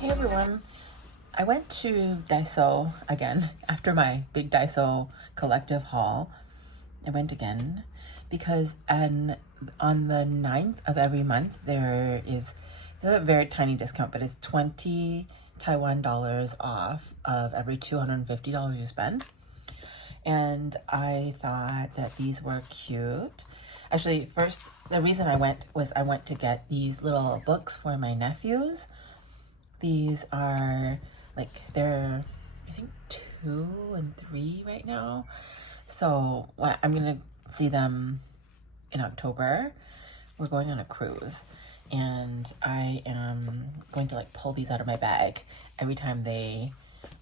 Hey everyone, I went to Daiso again after my big Daiso collective haul. I went again because on the 9th of every month there is a very tiny discount, but it's 20 Taiwan dollars off of every $250 you spend. And I thought that these were cute. Actually, first, the reason I went was I went to get these little books for my nephews. These are they're, I think, 2 and 3 right now. So I'm gonna see them in October. We're going on a cruise, and I am going to pull these out of my bag every time they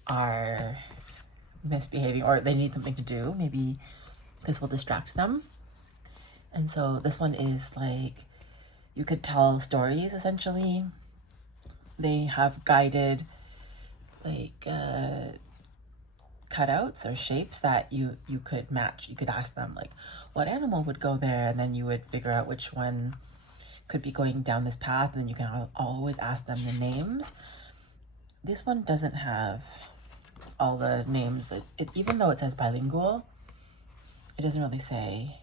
are misbehaving or they need something to do. Maybe this will distract them. And so this one is you could tell stories essentially. They have guided cutouts or shapes that you could match. You could ask them what animal would go there, and then you would figure out which one could be going down this path, and then you can always ask them the names. This one doesn't have all the names. Even though it says bilingual, it doesn't really say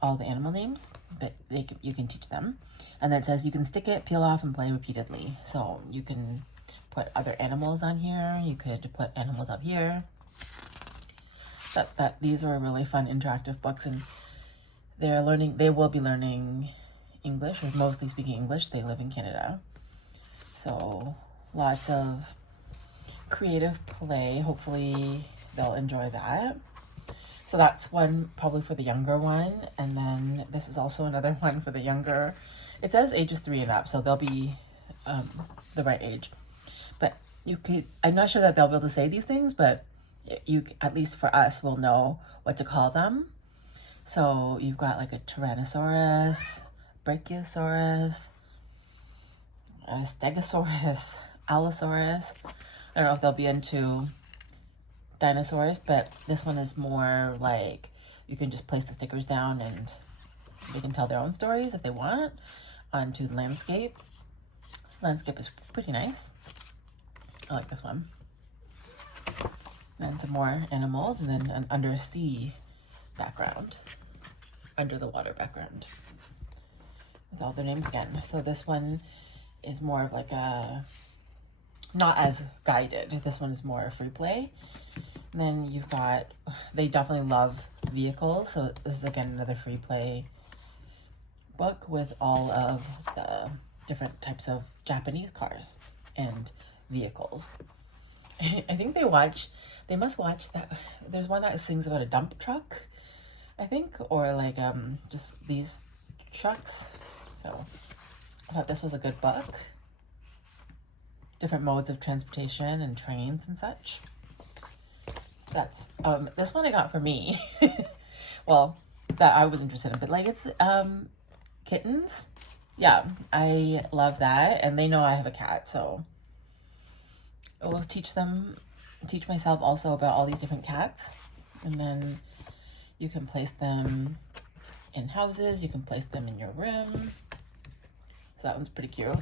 all the animal names, but you can teach them. And then it says you can stick it, peel off, and play repeatedly. So you can put other animals on here. You could put animals up here. These are really fun interactive books, and they will be learning English, or mostly speaking English. They live in Canada. So lots of creative play. Hopefully they'll enjoy that. So that's one probably for the younger one. And then this is also another one for the younger. It says ages 3 and up, so they'll be the right age. But I'm not sure that they'll be able to say these things, but at least for us, we'll know what to call them. So you've got a Tyrannosaurus, Brachiosaurus, a Stegosaurus, Allosaurus. I don't know if they'll be into dinosaurs, but this one is more you can just place the stickers down and they can tell their own stories if they want onto the landscape. Landscape is pretty nice. I like this one. Then some more animals, and then an undersea background, under the water background with all their names again. So this one is more of not as guided. This one is more free play. And then you've got, they definitely love vehicles. So this is again another free play book with all of the different types of Japanese cars and vehicles. I think they must watch that. There's one that sings about a dump truck, I think, or just these trucks. So I thought this was a good book. Different modes of transportation and trains and such. That's this one I got for me. Well, that I was interested in, but it's kittens. Yeah, I love that, and they know I have a cat, so I will teach myself also about all these different cats. And then you can place them in houses, you can place them in your room. So that one's pretty cute.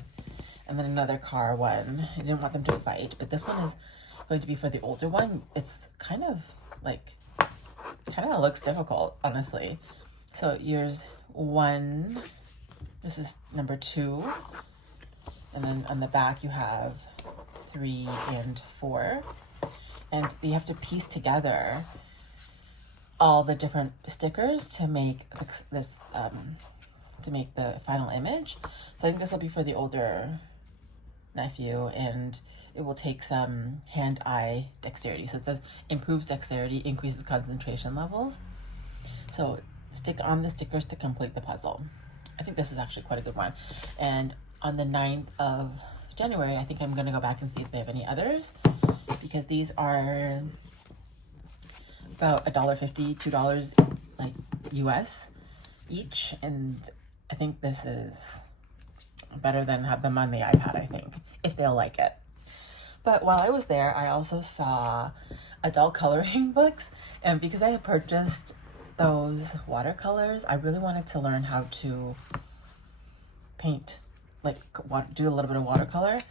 And then another car one. I didn't want them to fight, but this one is going to be for the older one. It's kind of looks difficult, honestly. So here's 1. This is number 2. And then on the back you have 3 and 4. And you have to piece together all the different stickers to make this to make the final image. So I think this will be for the older nephew, and it will take some hand-eye dexterity. So it says improves dexterity, increases concentration levels. So stick on the stickers to complete the puzzle. I think this is actually quite a good one. And on the 9th of January, I think I'm going to go back and see if they have any others, because these are about $1.50, $2 US each. And I think this is better than have them on the iPad, I think, if they'll like it. But while I was there, I also saw adult coloring books, and because I had purchased those watercolors, I really wanted to learn how to paint, do a little bit of watercolor.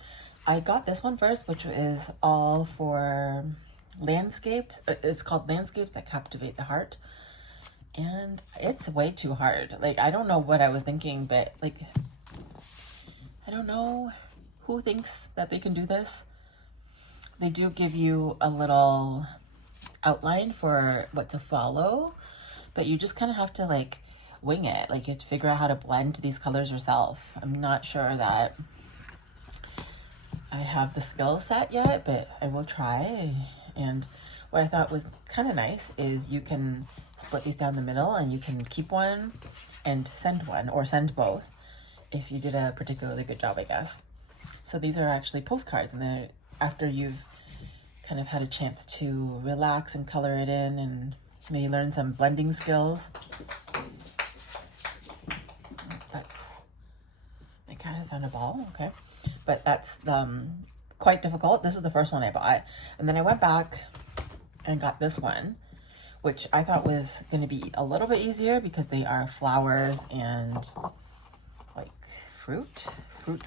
I got this one first, which is all for landscapes. It's called Landscapes That Captivate the Heart. And it's way too hard. Like, I don't know what I was thinking, but like, I don't know who thinks that they can do this. They do give you a little outline for what to follow, but you just kind of have to like wing it. Like, you have to figure out how to blend these colors yourself. I'm not sure that I have the skill set yet, but I will try. And what I thought was kind of nice is you can split these down the middle and you can keep one and send one, or send both if you did a particularly good job, I guess. So these are actually postcards, and they're after you've kind of had a chance to relax and color it in and maybe learn some blending skills. That's, my cat has found a ball, okay. But that's quite difficult. This is the first one I bought. And then I went back and got this one, which I thought was going to be a little bit easier because they are flowers and like fruits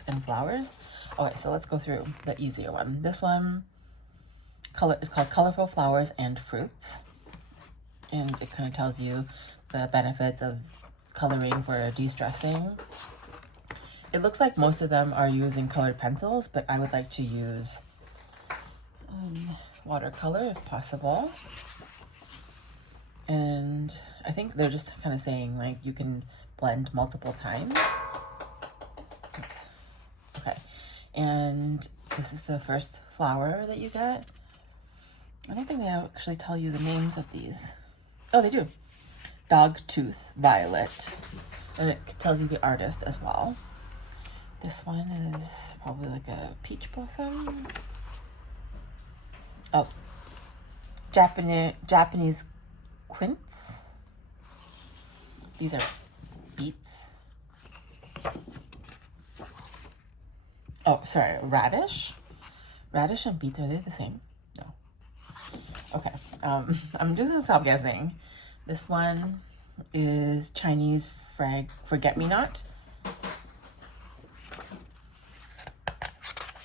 and flowers. Okay, so let's go through the easier one. This one is called Colorful Flowers and Fruits. And it kind of tells you the benefits of coloring for de-stressing. It looks like most of them are using colored pencils, but I would like to use watercolor if possible. And I think they're just kind of saying like you can blend multiple times. Oops. Okay. And this is the first flower that you get. I don't think they actually tell you the names of these. Oh, they do. Dogtooth Violet. And it tells you the artist as well. This one is probably like a peach blossom. Oh, Japanese quince. These are beets. Oh, sorry, radish. Radish and beets, are they the same? No. Okay, I'm just gonna stop guessing. This one is Chinese forget-me-not.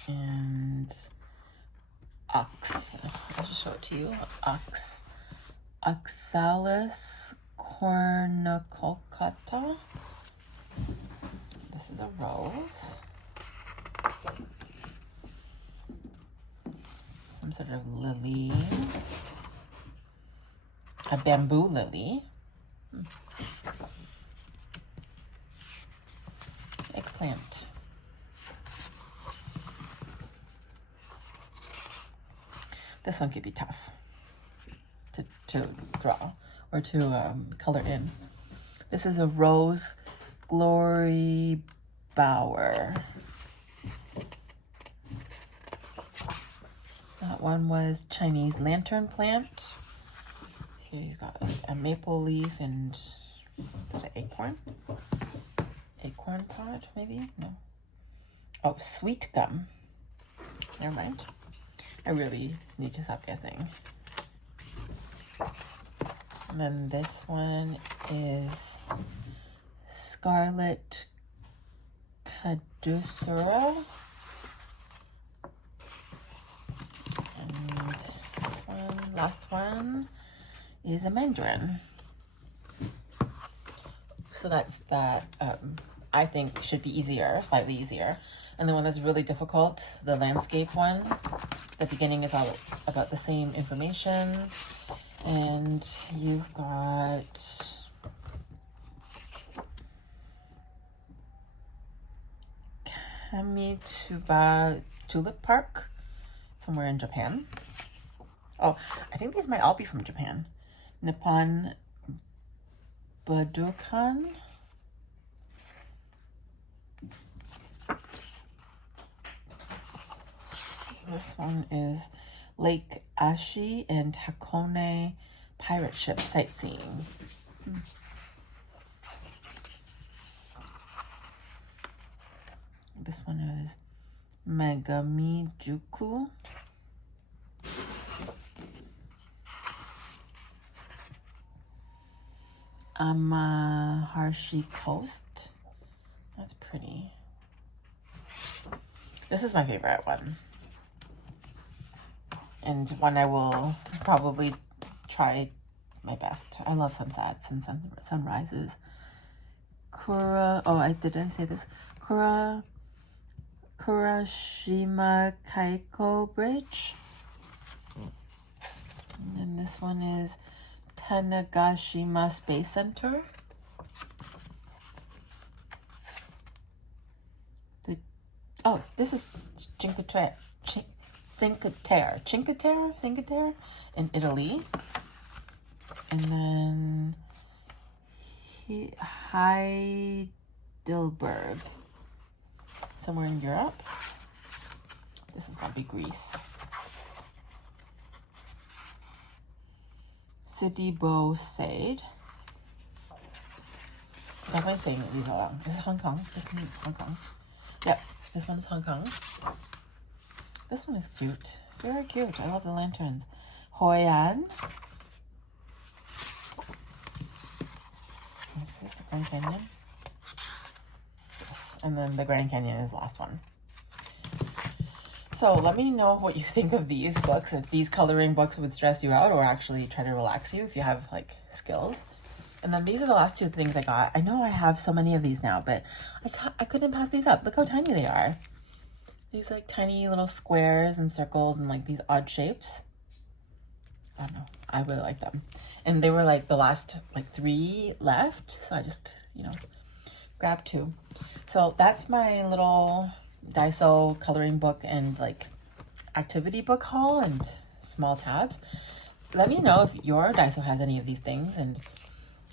And I'll just show it to you. Oxalis cornucopata. This is a rose. Some sort of lily. A bamboo lily. Eggplant. This one could be tough to draw or to color in. This is a rose glory bower. That one was Chinese lantern plant. Here you got a maple leaf and is that an acorn? Acorn pod, maybe? No. Oh, sweet gum. Never mind. I really need to stop guessing. And then this one is Scarlet Caduceus. And this one, last one, is a mandarin. So that's that. I think should be easier, slightly easier. And the one that's really difficult, the landscape one, the beginning is all about the same information. And you've got Kamituba Tulip Park, somewhere in Japan. Oh, I think these might all be from Japan. Nippon Budokan. This one is Lake Ashi and Hakone pirate ship sightseeing. This one is Megami Juku. Amaharshi Coast. That's pretty. This is my favorite one. And one I will probably try my best. I love sunsets and sunrises. Didn't say this. Kurashima Kaiko Bridge. And then this one is Tanegashima Space Center. This is Cinque Terre in Italy. And then Heidelberg, somewhere in Europe. This is gonna be Greece. Sidibo Sade. How am I saying these all wrong? This is Hong Kong. This is Hong Kong. Yep, this one is Hong Kong. This one is cute. Very cute. I love the lanterns. Hoi An. Is this the Grand Canyon? Yes. And then the Grand Canyon is the last one. So let me know what you think of these books. If these coloring books would stress you out or actually try to relax you if you have like skills. And then these are the last two things I got. I know I have so many of these now, but I couldn't pass these up. Look how tiny they are. These like tiny little squares and circles and like these odd shapes. I don't know. I really like them. And they were like the last like 3 left. So I just, grabbed 2. So that's my little Daiso coloring book and like activity book haul and small tabs. Let me know if your Daiso has any of these things, and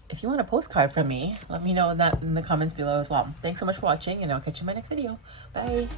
if you want a postcard from me, let me know that in the comments below as well. Thanks so much for watching, and I'll catch you in my next video. Bye.